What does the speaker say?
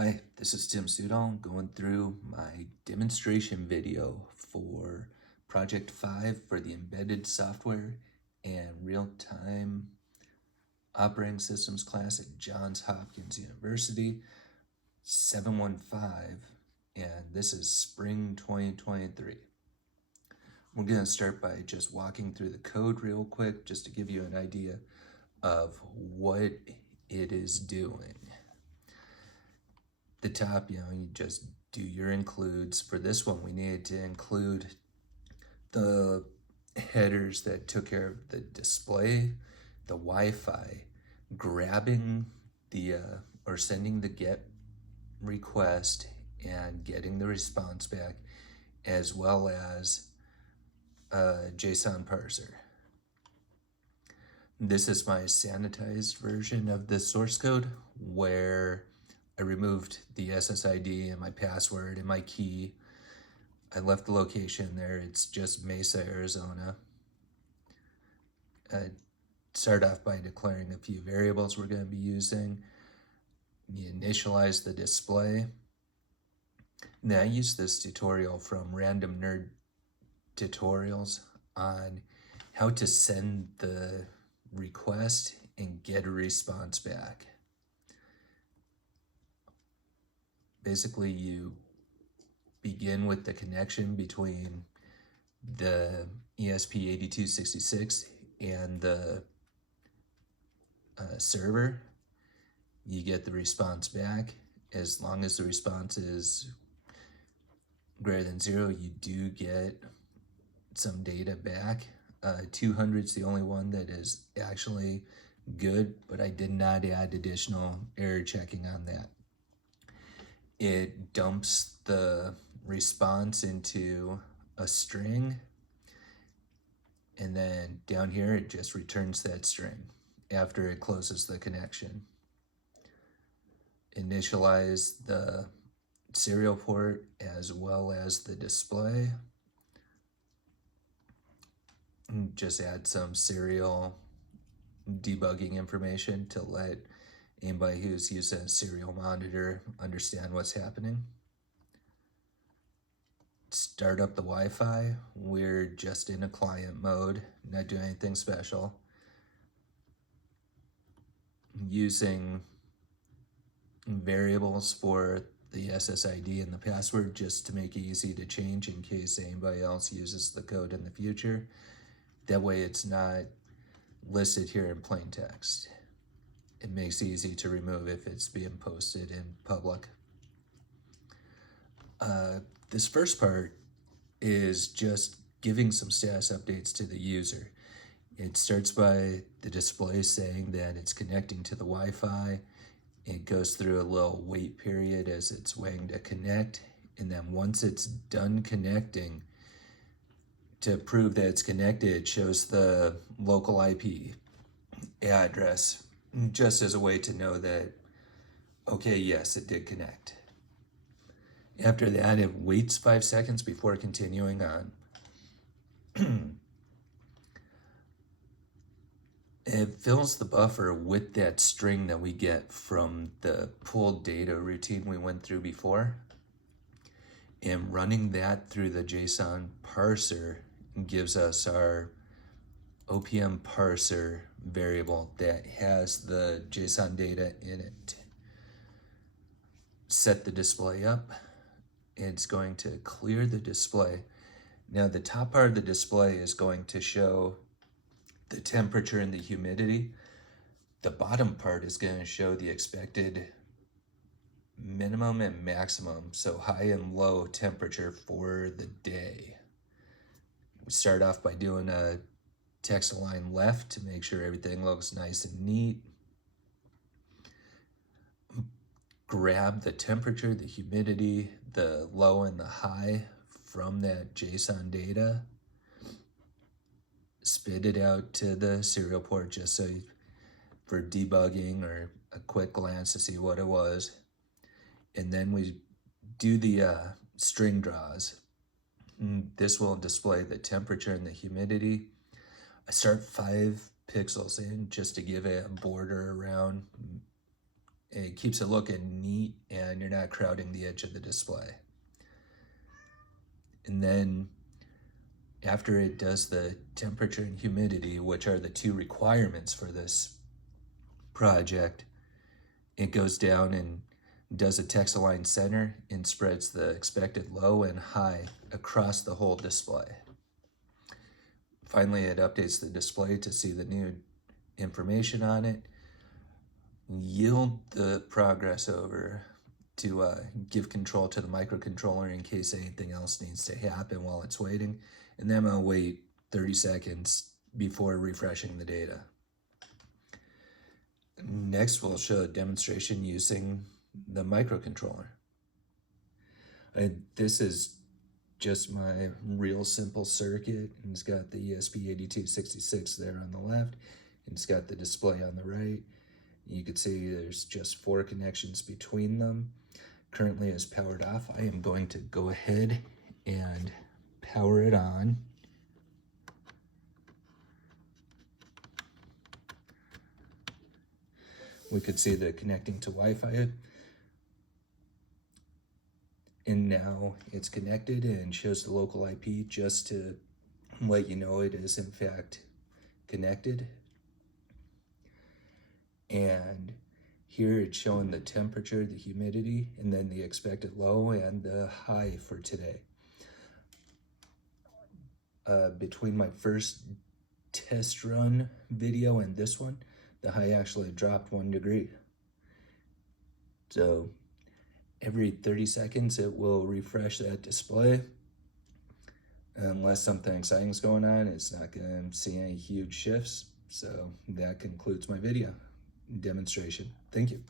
Hi, this is Tim Sudol going through my demonstration video for Project 5 for the Embedded Software and Real-Time Operating Systems class at Johns Hopkins University, 715, and this is spring 2023. We're going to start by just walking through the code real quick just to give you an idea of what it is doing. The top, you just do your includes. For this one, we needed to include the headers that took care of the display, the Wi-Fi, grabbing the or sending the GET request and getting the response back, as well as a JSON parser. This is my sanitized version of the source code where I removed the SSID and my password and my key. I left the location there. It's just Mesa, Arizona. Start off by declaring a few variables we're going to be using. You initialize the display. Now I use this tutorial from Random Nerd Tutorials on how to send the request and get a response back. Basically, you begin with the connection between the ESP8266 and the server. You get the response back. As long as the response is greater than 0, you do get some data back. 200 is the only one that is actually good, but I did not add additional error checking on that. It dumps the response into a string, and then down here it just returns that string after it closes the connection. Initialize the serial port as well as the display. Just add some serial debugging information to let anybody who's using a serial monitor understand what's happening. Start up the Wi-Fi. We're just in a client mode, not doing anything special. Using variables for the SSID and the password just to make it easy to change in case anybody else uses the code in the future. That way it's not listed here in plain text. It makes it easy to remove if it's being posted in public. This first part is just giving some status updates to the user. It starts by the display saying that it's connecting to the Wi-Fi. It goes through a little wait period as it's waiting to connect. And then once it's done connecting, to prove that it's connected, it shows the local IP address just as a way to know that, okay, yes, it did connect. After that, it waits 5 seconds before continuing on. It fills the buffer with that string that we get from the pulled data routine we went through before. And running that through the JSON parser gives us our OPM parser variable that has the JSON data in it. Set the display up. It's going to clear the display. Now the top part of the display is going to show the temperature and the humidity. The bottom part is going to show the expected minimum and maximum, so high and low temperature for the day. We start off by doing a text align left to make sure everything looks nice and neat. Grab the temperature, the humidity, the low and the high from that JSON data. Spit it out to the serial port just so for debugging or a quick glance to see what it was. And then we do the string draws. This will display the temperature and the humidity. I start 5 pixels in just to give it a border around. It keeps it looking neat and and you're not crowding the edge of the display. And then after it does the temperature and humidity, which are the two requirements for this project, it goes down and does a text align center and spreads the expected low and high across the whole display. Finally, it updates the display to see the new information on it, yield the progress over to give control to the microcontroller in case anything else needs to happen while it's waiting, and then I'll wait 30 seconds before refreshing the data. Next, we'll show a demonstration using the microcontroller. This is just my real simple circuit, and it's got the ESP8266 there on the left, and it's got the display on the right. You can see there's just 4 connections between them. Currently it's powered off. I am going to go ahead and power it on. We could see that connecting to Wi-Fi. And now it's connected and shows the local IP just to let you know it is in fact connected. And here it's showing the temperature, the humidity, and then the expected low and the high for today. Between my first test run video and this one, the high actually dropped 1 degree. So every 30 seconds it will refresh that display. Unless something exciting is going on, it's not going to see any huge shifts. So that concludes my video demonstration. Thank you.